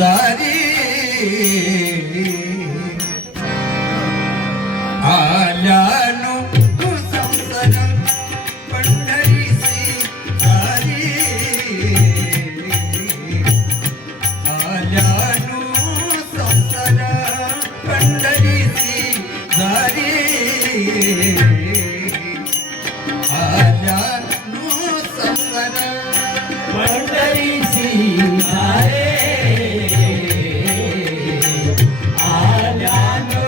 जारी आल्यानो तू संसार पंढरीसी जारी आल्यानो संसार पंढरीसी जारी आल्यानो संसार पंढरीसी जारी आल्यानो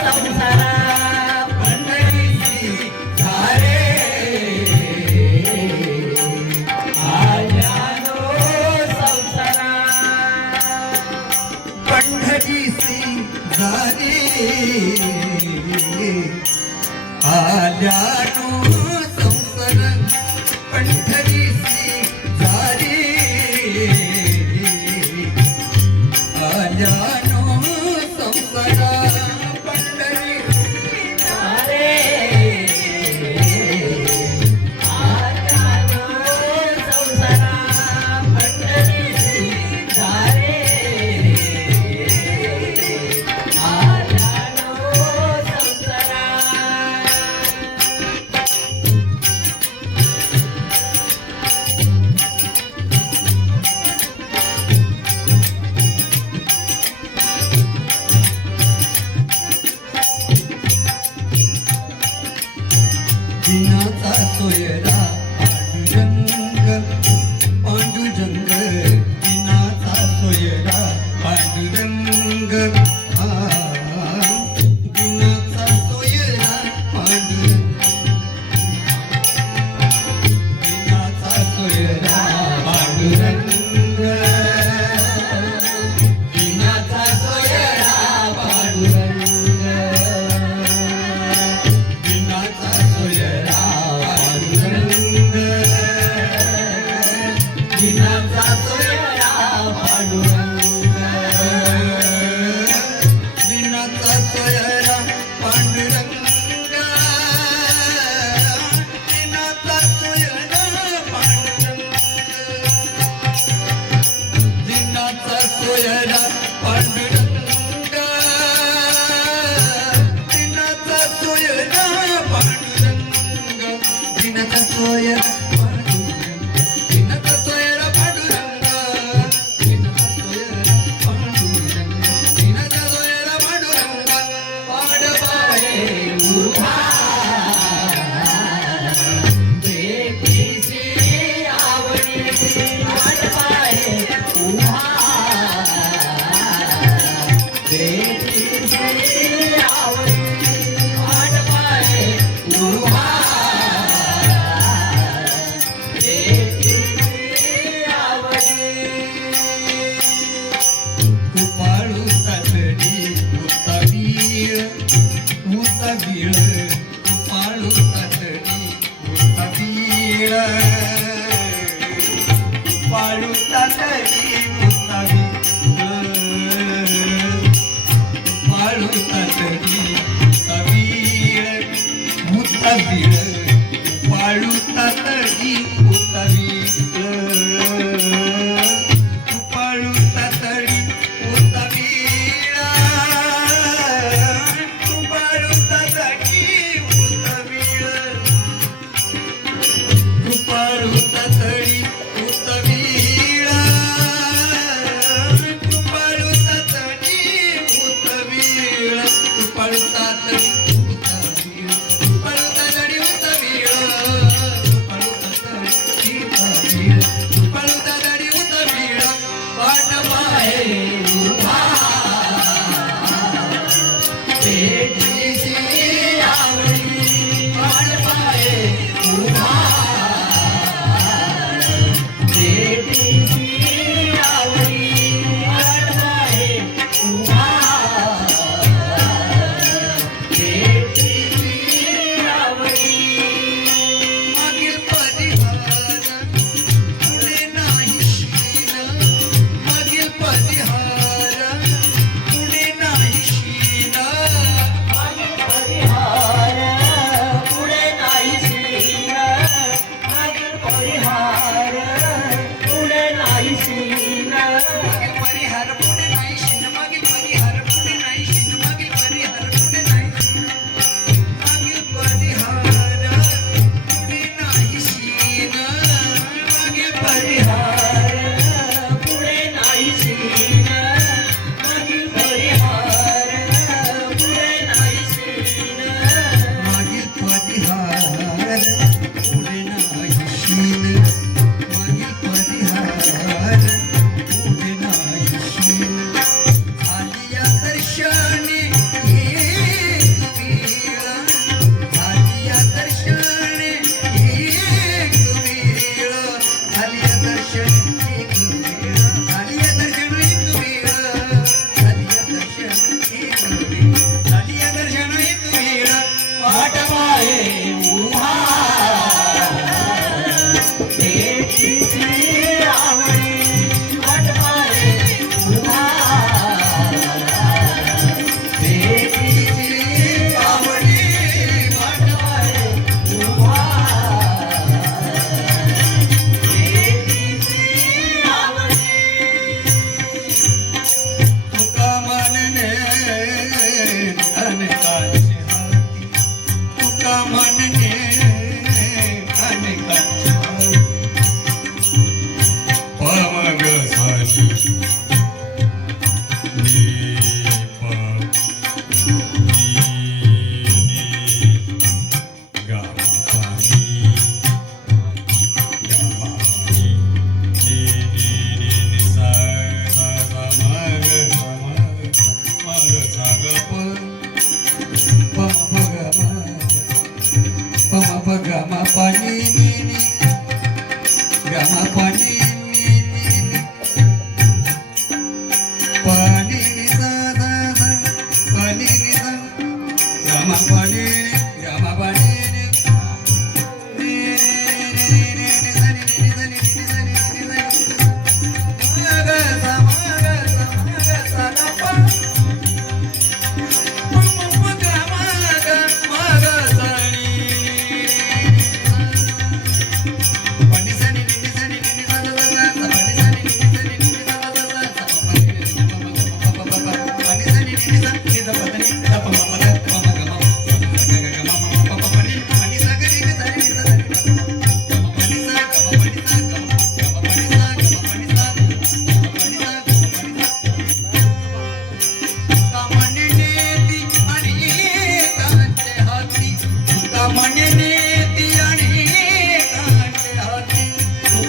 संसार पंढरीसी जारी आल्यानो संसार पंढरीसी जारी आल्यानो संसार पंढरीसी जारी आल्यानो संसार दिनाचा सोयरा पांडुरंग पांडुरंग दिनाचा सोयरा पांडुरंग दिनाचा सोयरा पांडुरंग दिनाचा सोयरा पांडुरंग दिनाचा सोयरा पांडुरंग दिनाचा सोयरा पांडुरंग दिनाचा सोयरा पांडुरंग दिनाचा सोयरा पांडुरंग दिनाचा सोयरा पांडुरंग दिनाचा सोयरा पांडुरंग दिनाचा सोयरा पांडुरंग दिनाचा सोयरा पांडुरंग दिनाचा सोयरा पांडुरंग दिनाचा सोयरा पांडुरंग दिनाचा सोयरा पांडुरंग पांडवाये उभा भेटीसी आवडी पांडवाये उभा भेटीसी आवडी पांडवाये उभा भेटीसी आवडी कृपाळू तातडी उतावीळ उतावीळ कृपाळू तातडी उतावीळ कृपाळू तातडी उतावीळ कृपाळू तातडी उतावीळ उतावीळ कृपाळू तातडी उतावीळ कृपाळू तातडी उतावीळ कृपाळू तातडी उतावीळ कृपाळू तातडी उतावीळ कृपाळू तातडी उतावीळ कृपाळू तातडी उतावीळ कृपाळू तातडी उतावीळ कृपाळू तातडी उतावीळ कृपाळू तातडी उतावीळ पांडवाये उभा भेटीसी आवडी पांडवाये उभा भेटीसी आवडी पांडवाये उभा भेटीसी आवडी मागील परिहार पुढे नाही शीन मागील परिहार पुढे नाही शीन गमा पाणी पाणी निसा पाणी निसा गमा पाणी गमा पाणी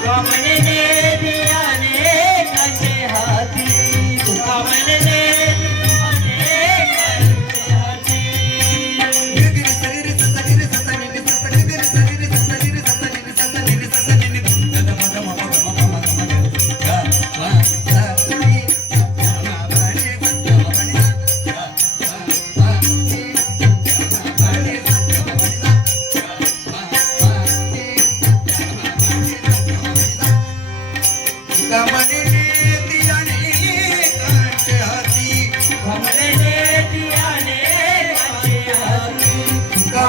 तुका म्हणणे अनेकांचे हाती तुका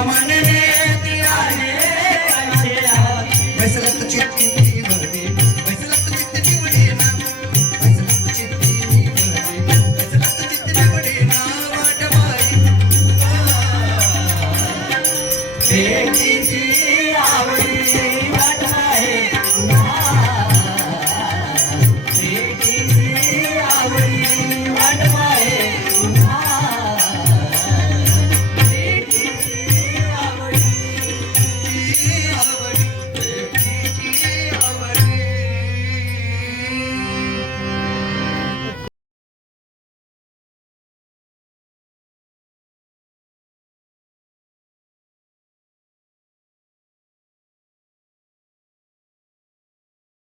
म्हणणे अनेकांचे हाती भेटीची